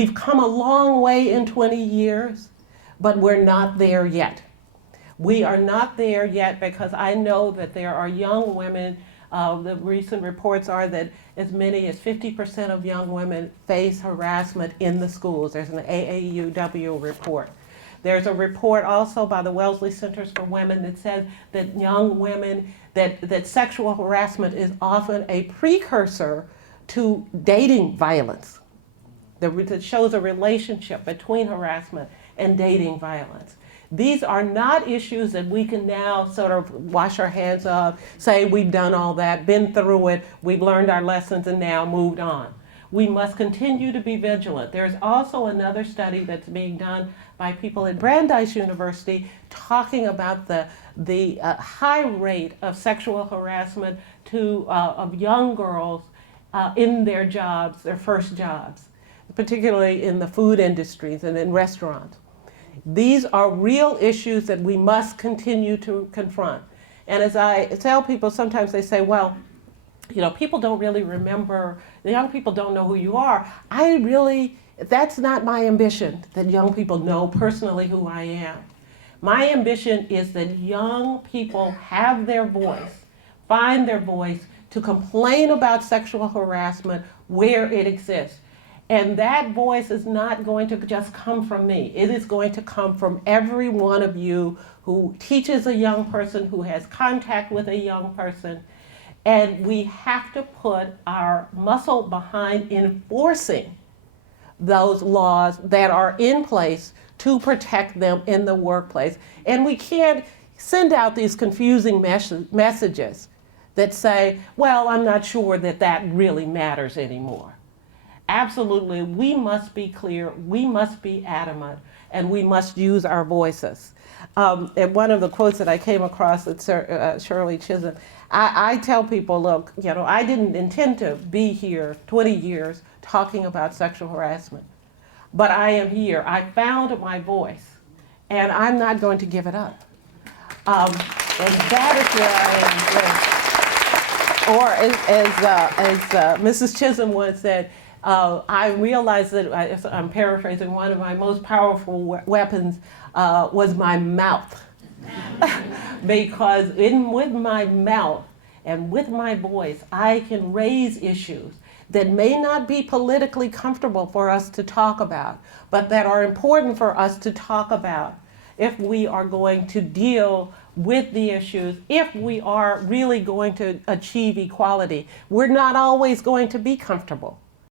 We've come a long way in 20 years, but we're not there yet. We are not there yet because I know that there are young women. The recent reports are that as many as 50% of young women face harassment in the schools. There's an AAUW report. There's a report also by the Wellesley Centers for Women that says that young women, that sexual harassment is often a precursor to dating violence. That shows a relationship between harassment and dating violence. These are not issues that we can now sort of wash our hands of, say we've done all that, been through it, we've learned our lessons and now moved on. We must continue to be vigilant. There's also another study that's being done by people at Brandeis University talking about the high rate of sexual harassment of young girls in their jobs, their first jobs, particularly in the food industries and in restaurants. These are real issues that we must continue to confront. And as I tell people, sometimes they say, well, you know, people don't really remember, the young people don't know who you are. That's not my ambition, that young people know personally who I am. My ambition is that young people have their voice, find their voice to complain about sexual harassment where it exists. And that voice is not going to just come from me. It is going to come from every one of you who teaches a young person, who has contact with a young person. And we have to put our muscle behind enforcing those laws that are in place to protect them in the workplace. And we can't send out these confusing messages that say, well, I'm not sure that that really matters anymore. Absolutely, we must be clear, we must be adamant, and we must use our voices. And one of the quotes that I came across at Shirley Chisholm, I tell people, look, you know, I didn't intend to be here 20 years talking about sexual harassment, but I am here. I found my voice, and I'm not going to give it up. And that is where I am. Or as Mrs. Chisholm once said, I realized that, I'm paraphrasing, one of my most powerful weapons was my mouth. Because with my mouth and with my voice, I can raise issues that may not be politically comfortable for us to talk about, but that are important for us to talk about if we are going to deal with the issues, if we are really going to achieve equality. We're not always going to be comfortable.